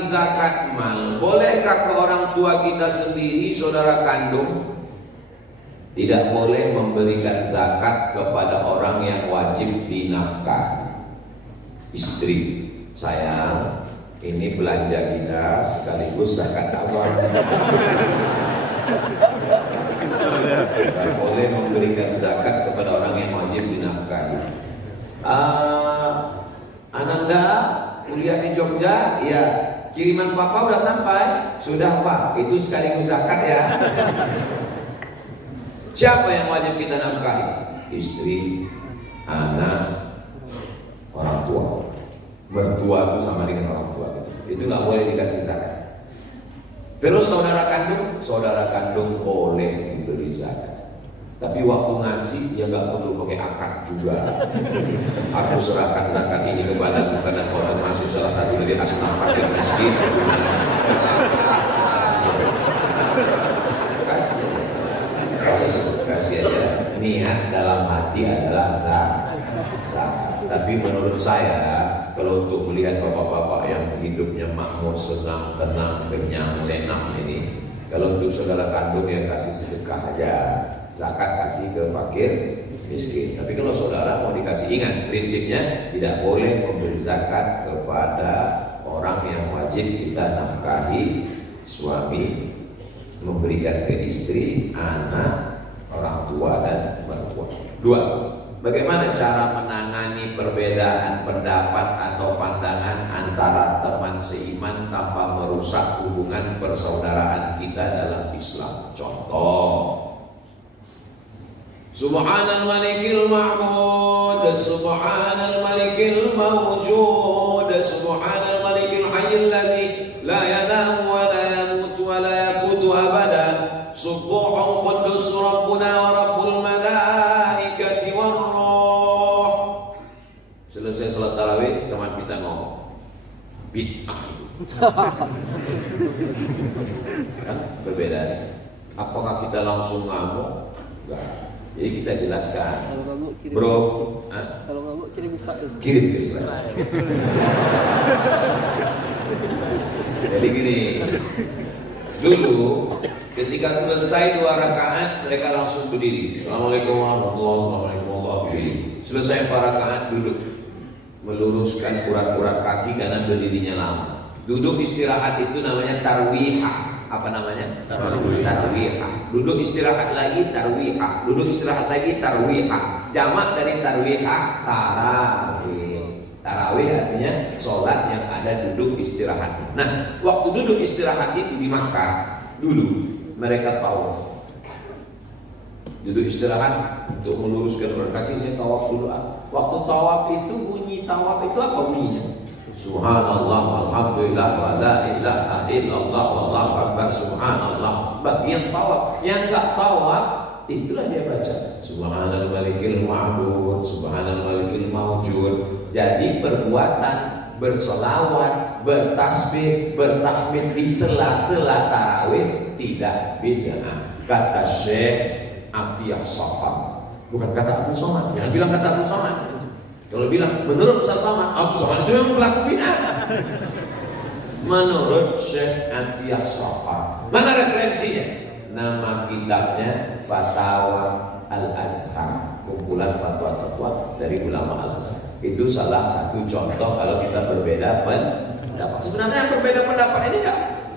mengurangi zakat mal. Bolehkah ke orang tua kita sendiri, saudara kandung? Tidak boleh memberikan zakat kepada orang yang wajib dinafkahi. Istri, sayang, ini belanja kita sekaligus zakat awal. Tidak boleh memberikan zakat kepada orang yang wajib dinafkahi. Ananda kuliah di Jogja, ya, kiriman papa udah sampai? Sudah pak, itu sekaligus zakat ya. Siapa yang wajib kita nafkahi? Istri, anak, orang tua. Mertua itu sama dengan orang tua. Itu nggak boleh dikasih zakat. Terus saudara kandung boleh memberi zakat. Tapi waktu ngasih ya nggak perlu pakai akad juga. Aku serahkan zakat ini kepada karena kau termasuk salah satu dari asnaf fakir miskin. Kasih aja. Niat dalam hati adalah zakat. Tapi menurut saya, kalau untuk melihat bapak-bapak yang hidupnya makmur, senang, tenang, kenyang, enak ini, kalau untuk saudara kandung ya kasih sedekah aja. Zakat kasih ke fakir miskin. Tapi kalau saudara mau dikasih, ingat prinsipnya tidak boleh memberi zakat kepada orang yang wajib kita nafkahi, suami, memberikan ke istri, anak, orang tua dan mertua. Dua, bagaimana cara menangani perbedaan pendapat atau pandangan antara teman seiman tanpa merusak hubungan persaudaraan kita dalam Islam? Contoh, Subhanal Malikil Ma'bud, Subhanal Malikil Mawjud, Subhanal Malikil Hayyil Ladzi la yanamu wa la yamutu wa la yafutu abada, Subbuhun Quddus Rabbuna wa Rabbul Malaikati war Ruh. Selesai salat tarawih, teman kita ngomong bid'ah itu. Kan berbeda. Apakah kita langsung ngamuk? Enggak. Jadi kita jelaskan, bro, kalau ngamuk kirim Israel. Kirim ke Israel. Jadi gini, dulu ketika selesai 2 rakaat mereka langsung berdiri. Assalamualaikum warahmatullahi wabarakatuh. Selesai 4 rakaat duduk, meluruskan urat-urat kaki karena berdirinya lama. Duduk istirahat itu namanya tarwihah. Apa namanya? Tarwihah. Duduk istirahat lagi tarwihah. Duduk istirahat lagi tarwihah. Jamak dari tarwihah tarawih. Tarawih artinya sholat yang ada duduk istirahat. Nah, waktu duduk istirahat itu di Makkah dulu mereka tawaf. Duduk istirahat untuk meluruskan urat kaki, saya tawaf dulu. Waktu tawaf itu bunyi tawaf itu apa bunyinya? Subhanallah, alhamdulillah, wa la ilaha illallah, wallahu akbar, subhanallah. Bagian tawaf, yang enggak tawaf, itulah dia baca Subhanal Malikil Ma'bud, Subhanal Malikil Mawjud. Jadi perbuatan berselawat, bertasbih, bertahmid di sela-sela tarawih tidak bid'ah. Kata Syekh Atiyah Safar, bukan kata Abu Somad. Jangan bilang kata Abu Somad. Kalau bilang menurut Ustaz Somad, Abu Somad itu yang pelaku bid'ah. Menurut Syekh Atiyah Safar. Mana referensinya? Nama kitabnya Fatawa Al-Azhar, kumpulan fatwa-fatwa dari ulama Al-Azhar. Itu salah satu contoh kalau kita berbeda pendapat. Sebenarnya yang berbeda pendapat ini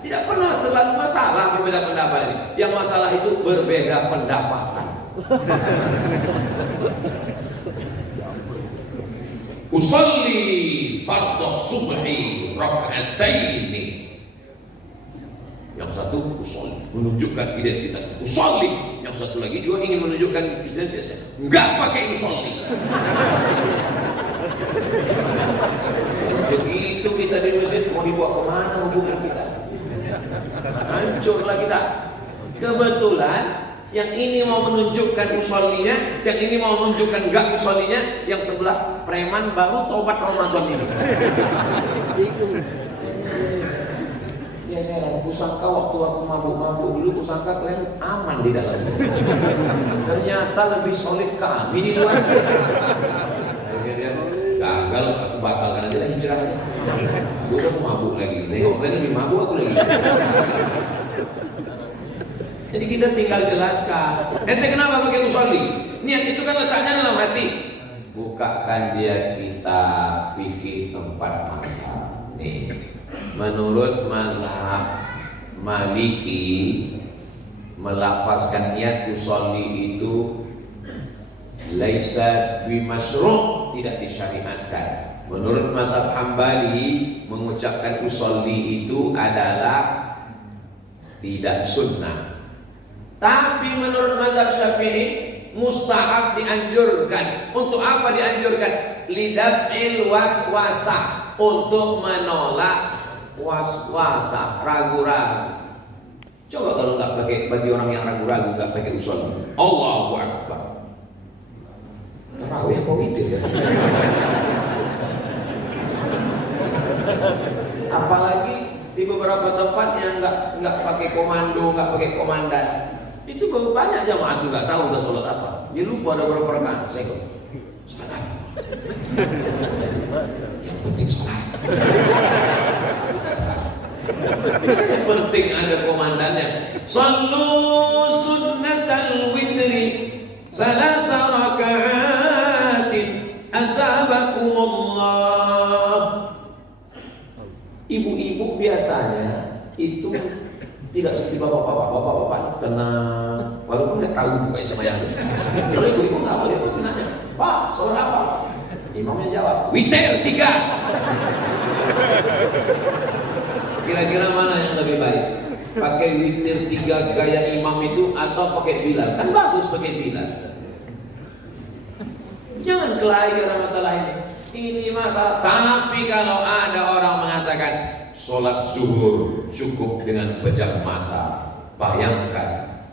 tidak pernah terlalu masalah berbeda pendapat ini. Yang masalah itu berbeda pendapatan. Usalli fardhas subhi rak'ataini. Yang satu usalli, menunjukkan identitas. Usalli. Yang satu lagi juga ingin menunjukkan identitasnya. Enggak pakai usalli. Begitu kita di masjid, mau dibawa kemana hubungan kita? Hancurlah kita. Kebetulan yang ini mau menunjukkan usollinya, yang ini mau menunjukkan enggak usollinya, yang sebelah preman baru tobat Ramadan ini. Ya heran, kusangka waktu aku mabuk-mabuk dulu, kusangka kalian aman di dalamnya. Ternyata lebih solid kami di luar. Akhirnya dia gagal, aku batalkan aja lah hijrahnya. Gue udah mabuk lagi. Nengok lain lebih mabuk aku lagi. Jadi kita tinggal jelaskan. Ente kenapa pakai usolli? Niat itu kan letaknya dalam hati. Bukakan dia kitab fikih 4 mazhab. Nih, menurut mazhab Maliki, melafazkan niat usolli itu laisa bimasyru', tidak disyariatkan. Menurut mazhab Hambali, mengucapkan usolli itu adalah tidak sunnah. Tapi menurut mazhab Syafi'i mustahab, dianjurkan. Untuk apa dianjurkan? Lidaf'il waswasah, untuk menolak waswasah, ragu-ragu. Coba kalau nggak pakai, bagi orang yang ragu-ragu nggak pakai usolli, Allahu Akbar, tarawih apa witir ya? Apalagi di beberapa tempat yang nggak pakai komando, nggak pakai komandan, itu banyak jamaah tuh nggak tahu udah sholat apa, dia lupa ada berapa rakaat. Saya kok sholat apa? Yang penting sholat. Yang penting ada komandannya. Sallu sunnatal witri salasa raka'atin asabakumullah. Ibu-ibu biasanya itu tidak seperti bapak-bapak. Bapak-bapak tenang, walaupun nggak tahu bukan sembahyang. Kalau ibu-ibu nggak boleh pasti nanya, Pak, sholat apa? Imamnya jawab, witir 3. Kira-kira mana yang lebih baik? Pakai witir 3 gaya imam itu atau pakai Bilal? Kan bagus pakai Bilal. Jangan kelahi karena masalah ini. Ini masalah. Tapi kalau ada orang mengatakan sholat zuhur cukup dengan pejam mata, bayangkan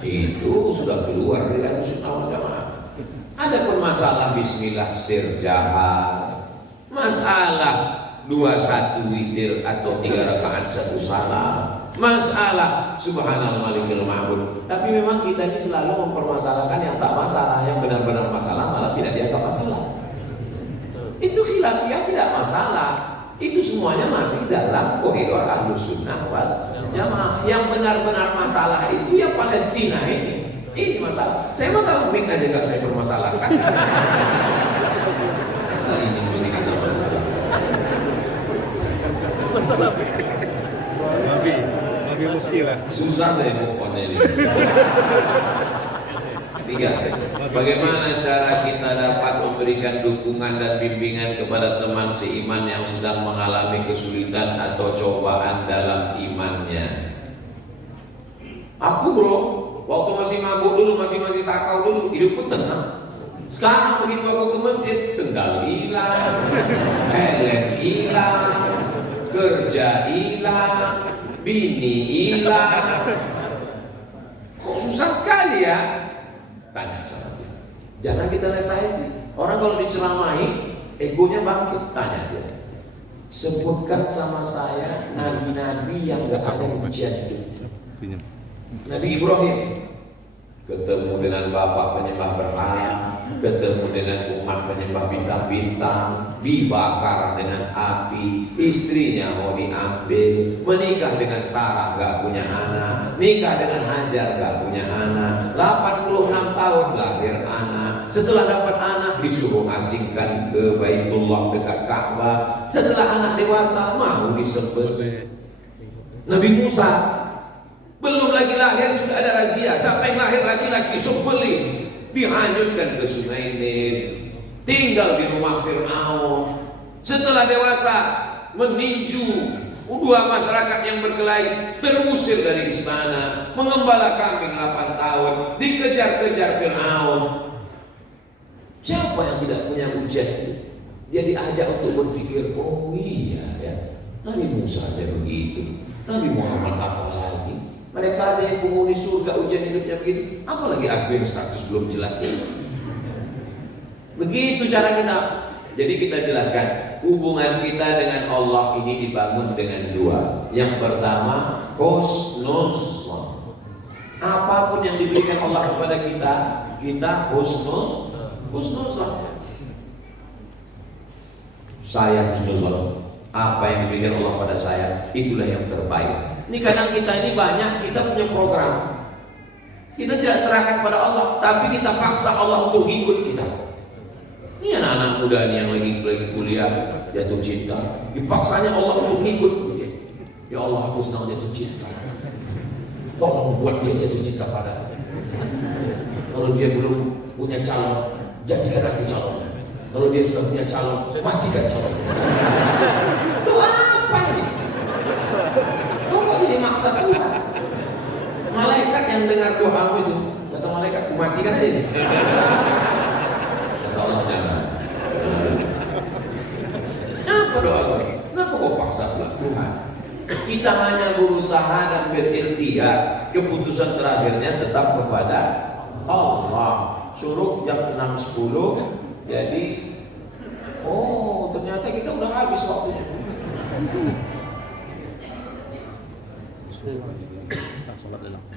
itu sudah keluar dari sunnah wal jamaah. Adapun masalah bismillah sir jahar, masalah 21 witir atau 3 rakaat 1 salam, masalah subhanal malikil ma'bud. Tapi memang kita ini selalu mempermasalahkan yang tak masalah, yang benar-benar masalah malah tidak dianggap masalah. Itu khilafiyah tidak masalah. Itu semuanya masih dalam koridor Ahlus Sunnah wal Jamaah. Yang benar-benar masalah itu yang Palestina ini. Ini masalah. Saya masalah pink aja nggak saya permasalahkan. Asal ini mesti kita masalah. Mafi muskilah. Susah saya move on ini. 3. Bagaimana cara kita dapat memberikan dukungan dan bimbingan kepada teman seiman yang sedang mengalami kesulitan atau cobaan dalam imannya? Aku bro, waktu masih mabuk dulu, masih sakau dulu, hidupku tenang. Sekarang begitu aku ke masjid, sendal hilang, helm hilang, kerja hilang, bini hilang. Kok susah sekali ya? Tanya sama dia. Jangan kita nasihati. Orang kalau diceramahi, egonya bangkit. Tanya dia. Sebutkan sama saya nabi-nabi yang gak ada ujian hidupnya. Nabi Ibrahim ketemu dengan bapak penyembah berhala, ketemu dengan umat penyembah bintang-bintang, dibakar dengan api, istrinya mau diambil, menikah dengan Sarah gak punya anak, nikah dengan Hajar gak punya anak, 86 tahun lahir anak, setelah dapat anak disuruh asingkan ke Baitullah dekat Ka'bah, setelah anak dewasa mau disembelih. Nabi Musa belum lagi lahir sudah ada razia, siapa yang lahir laki-laki sembelih, dihanyutkan ke Sungai Nil, tinggal di rumah Fir'aun. Setelah dewasa meninju 2 masyarakat yang berkelahi, terusir dari istana, mengembala kambing 8 tahun, dikejar-kejar Fir'aun. Siapa yang tidak punya ujian itu? Dia diajak untuk berpikir, oh iya ya, Nabi Musa aja begitu, Nabi Muhammad apa lagi? Mereka ada yang penghuni surga, ujian hidupnya begitu, apalagi aku yang status belum jelas ini. Begitu cara kita. Jadi kita jelaskan hubungan kita dengan Allah ini dibangun dengan 2. Yang pertama, husnuzon. Apapun yang diberikan Allah kepada kita, kita husnuzon. Saya husnuzon. Apa yang diberikan Allah pada saya, itulah yang terbaik. Ini kadang kita ini banyak, kita punya program, kita tidak serahkan pada Allah, tapi kita paksa Allah untuk ikut kita. Ini anak-anak muda nih yang lagi kuliah jatuh cinta, dipaksanya Allah untuk ikut. Ya Allah, aku sedang jatuh cinta, tolong buat dia jatuh cinta pada. Kalau dia belum punya calon, jadikan aku calon. Kalau dia sudah punya calon, matikan calon. Doa apa ini? Kok jadi maksa Tuhan? Malaikat yang dengar doamu itu, kata malaikat, ku matikan aja ini. Kata Allah, jangan. Apa doa kau? Kenapa kau paksa Tuhan? Kita hanya berusaha dan berikhtiar. Keputusan terakhirnya tetap kepada Allah. Suruh jam 6.10. Jadi, oh ternyata kita udah habis waktunya.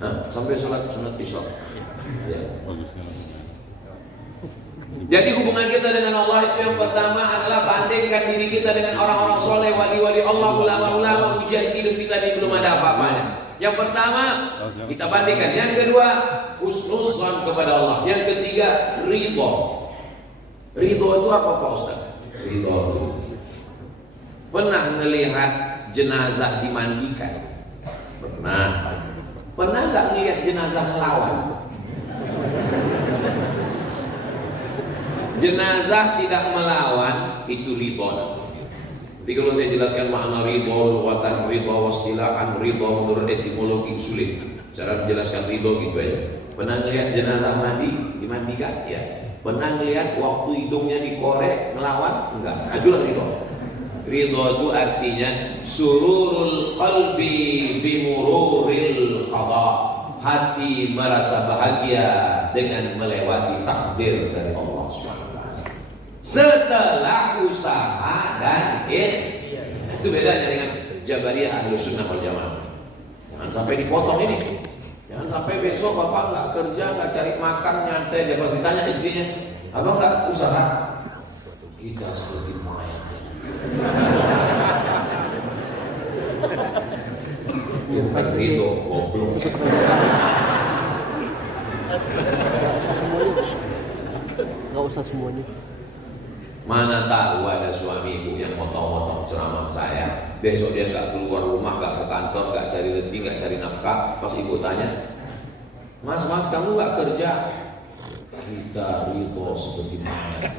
Nah, sampai sholat sunat isya. Ya. Jadi hubungan kita dengan Allah itu yang pertama adalah bandingkan diri kita dengan orang-orang soleh, wali-wali Allah, ulama-ulama. Ujian hidup kita ini belum ada apa-apanya. Yang pertama kita bandingkan. Yang kedua husnuzan kepada Allah. Yang ketiga ridho. Ridho itu apa Pak Ustaz? Ridho itu pernah melihat jenazah dimandikan? Pernah. Pernah nggak melihat jenazah melawan? Jenazah tidak melawan itu ridho. Jadi kalau saya jelaskan makna ridho, lughatan ridho, wastilahan ridho menurut etimologi sulit. Cara menjelaskan ridho gitu ya. Pernah melihat jenazah dimandikan? Ya. Pernah lihat waktu hidungnya dikorek melawan? Enggak. Itulah ridho. Ridho itu artinya sururul qalbi bimururil qada. Hati merasa bahagia dengan melewati takdir dari Allah SWT. Setelah usaha dan ikhtiar. Itu bedanya dengan Jabariyah Ahlus Sunnah wal Jamaah. Jangan sampai dipotong ini. Jangan sampai besok bapak nggak kerja, nggak cari makan, nyantai. Dia pasti tanya istrinya, abang nggak usaha? Kita seperti mayat. Itu kan ridho, goblok. Nggak usah semuanya. Mana tahu ada suami ibu yang motong-motong ceramah saya, besok dia nggak keluar rumah, nggak ke kantor, nggak cari rezeki, nggak cari nafkah. Pas ibu tanya, mas kamu nggak kerja? Kita ridho seperti mayatnya.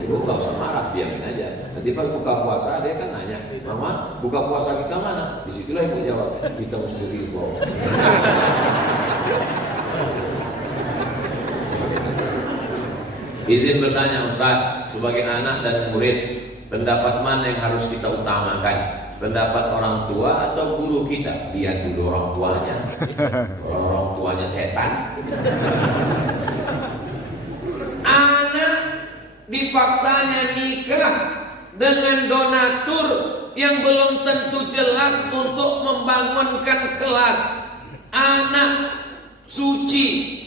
Ibu nggak usah marah, biarin aja. Nanti pas buka puasa dia kan nanya, mama buka puasa kita mana? Disitulah ibu jawab, kita mesti ridho. Izin bertanya Ustaz, sebagai anak dan murid, pendapat mana yang harus kita utamakan? Pendapat orang tua atau guru kita? Lihat dulu orang tuanya. Orang tuanya setan. Anak dipaksanya nikah dengan donatur yang belum tentu jelas untuk membangunkan kelas. Anak suci,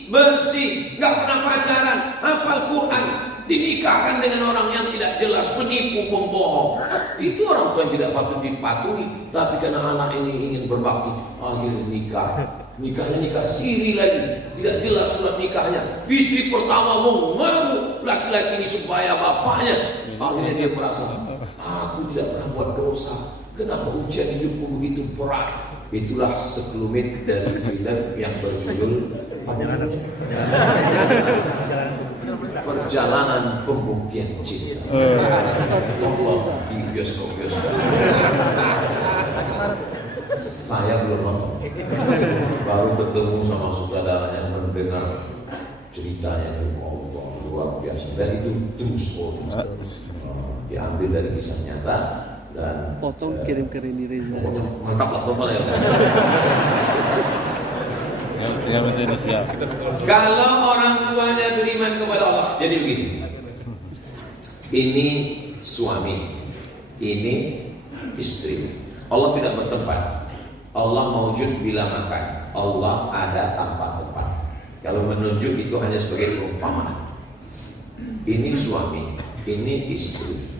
bersih, nggak pernah pacaran, hafal Quran, dinikahkan dengan orang yang tidak jelas, penipu, pembohong. Itu orang tua yang tidak patut dipatuhi. Tapi karena anak ini ingin berbakti, akhirnya nikahnya nikah siri lagi, tidak jelas surat nikahnya. Istri pertama mengaku laki-laki ini supaya bapaknya. Akhirnya dia merasa, aku tidak pernah buat dosa, kenapa ujian hidupku begitu berat? Itulah sekelumit dari film yang berjudul Perjalanan Pembuktian Cinta. Nonton di bioskop. Saya belum nonton, baru ketemu sama sutradaranya, mendengar ceritanya itu, Allah luar biasa. Dan itu true story, diambil dari kisah nyata. Dan potong kirim ke Rini Reza. Mantap lah total ya. Yang penting siap. Kalau orang tuanya beriman kepada Allah, jadi begini. Ini suami, ini istri. Allah tidak bertempat. Allah mewujud bila makan. Allah ada tanpa tempat. Kalau menunjuk itu hanya sebagai perumpamaan. Ini suami, ini istri.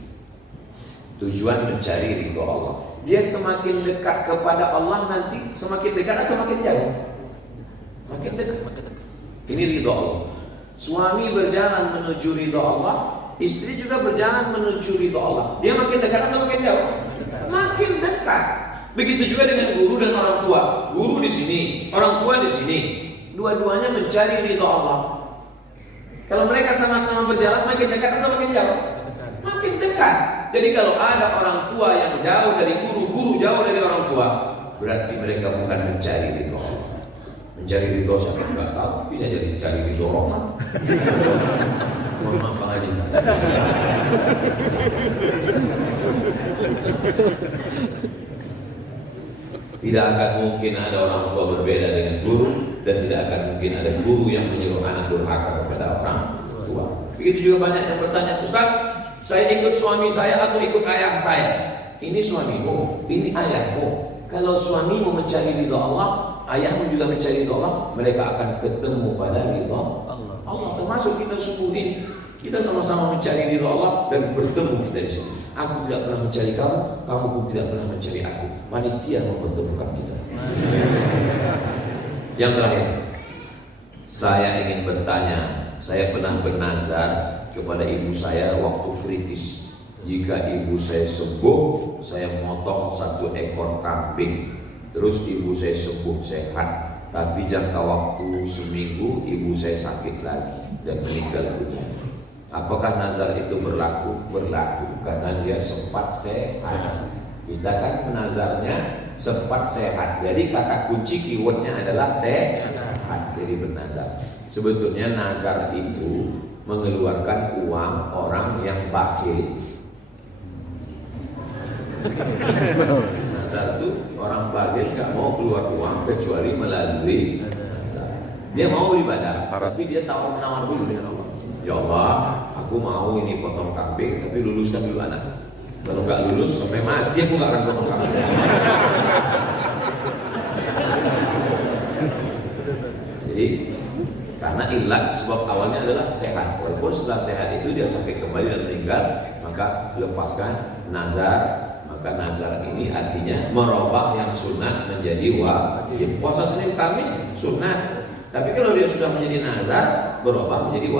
Tujuan mencari ridho Allah. Dia semakin dekat kepada Allah nanti semakin dekat atau makin jauh? Makin dekat. Ini ridho Allah. Suami berjalan menuju ridho Allah, istri juga berjalan menuju ridho Allah. Dia makin dekat atau makin jauh? Makin dekat. Begitu juga dengan guru dan orang tua. Guru di sini, orang tua di sini. Dua-duanya mencari ridho Allah. Kalau mereka sama-sama berjalan makin dekat atau makin jauh? Makin dekat. Jadi kalau ada orang tua yang jauh dari guru, guru jauh dari orang tua, berarti mereka bukan mencari ridho Allah. Mencari ridho siapa nggak tahu, bisa jadi mencari ridho Roman. Mohon maaf Bang Haji. Tidak akan mungkin ada orang tua berbeda dengan guru, dan tidak akan mungkin ada guru yang menyuruh anak durhaka kepada orang tua. Begitu juga banyak yang bertanya, Ustaz, saya ikut suami saya atau ikut ayah saya? Ini suamimu, ini ayahmu. Kalau suamimu mencari ridho Allah, ayahmu juga mencari ridho Allah, mereka akan ketemu pada ridho Allah. Termasuk kita subuhin, kita sama-sama mencari ridho Allah dan bertemu kita di sini. Aku tidak pernah mencari kamu, kamu pun tidak pernah mencari aku. Panitia mempertemukan kita. Yang terakhir, saya ingin bertanya. Saya pernah bernazar kepada ibu saya waktu kritis. Jika ibu saya sembuh, saya motong 1 ekor kambing. Terus ibu saya sembuh sehat. Tapi jangka waktu seminggu ibu saya sakit lagi dan meninggal dunia. Apakah nazar itu berlaku? Berlaku karena dia sempat sehat. Kita kan nazarnya sempat sehat. Jadi kata kunci keywordnya adalah sehat. Jadi bernazar. Sebetulnya nazar itu mengeluarkan uang orang yang bakhil. Nazar itu orang bakhil gak mau keluar uang kecuali melalui nazar. Dia mau beribadah, tapi dia tahu menawar dulu dengan Allah. Ya Allah, aku mau ini potong kambing, tapi luluskan dulu anak. Kalau nggak lulus sampai mati aku nggak akan potong kambing. Jadi karena ilat sebab awalnya adalah sehat. Walaupun setelah sehat itu dia sakit kembali dan meninggal, maka lepaskan nazar. Maka nazar ini artinya merubah yang sunat menjadi wajib. Puasa Senin Kamis sunat, tapi kalau dia sudah menjadi nazar berubah menjadi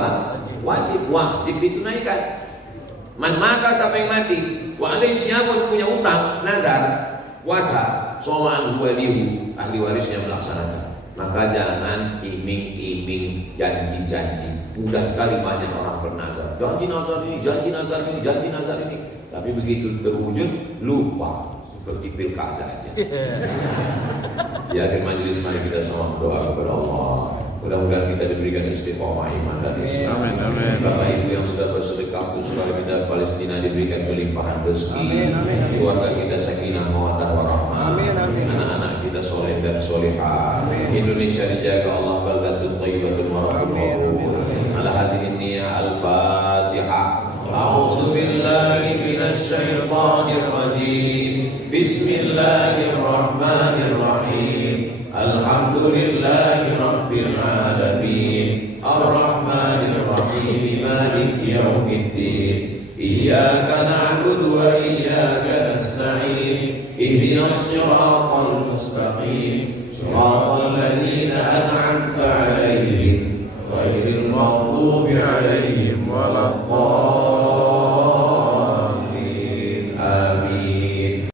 wajib. Wajib ditunaikan. Man maka siapa yang mati, wa alaihi siyamun punya utang nazar puasa, soal walihu ahli warisnya melaksanakan. Maka jangan iming-iming janji-janji. Mudah sekali banyak orang bernazar, janji nazar ini, janji nazar ini, janji nazar ini. Tapi begitu terwujud lupa, seperti pilkada aja. Di akhir majelis mari kita sama berdoa kepada Allah. Mudah-mudahan kita diberikan istiqomah iman dan Islam. Amin. Bapak Ibu yang sudah bersedekah untuk saudara kita Palestina diberikan kelimpahan rezeki. Keluarga kita sakinah mawaddah warahmah. Anak-anak kita soleh dan solehah. Indonesia dijaga Allah baldatun thayyibatun wa rahmatuh. Ala hadirin niyah al-Fatihah. A'udzu billahi minasy syaithanir rajim. Bismillahirrahmanirrahim. Alhamdulillahi rabbil alamin. Ar-Rahmanir Rahim. Maliki yaumiddin. Iyyaka na'budu wa iyyaka nasta'in. Ihdinas siratal mustaqim. Siratal ladzina an'amta 'alaihim ghairil maghdubi 'alaihim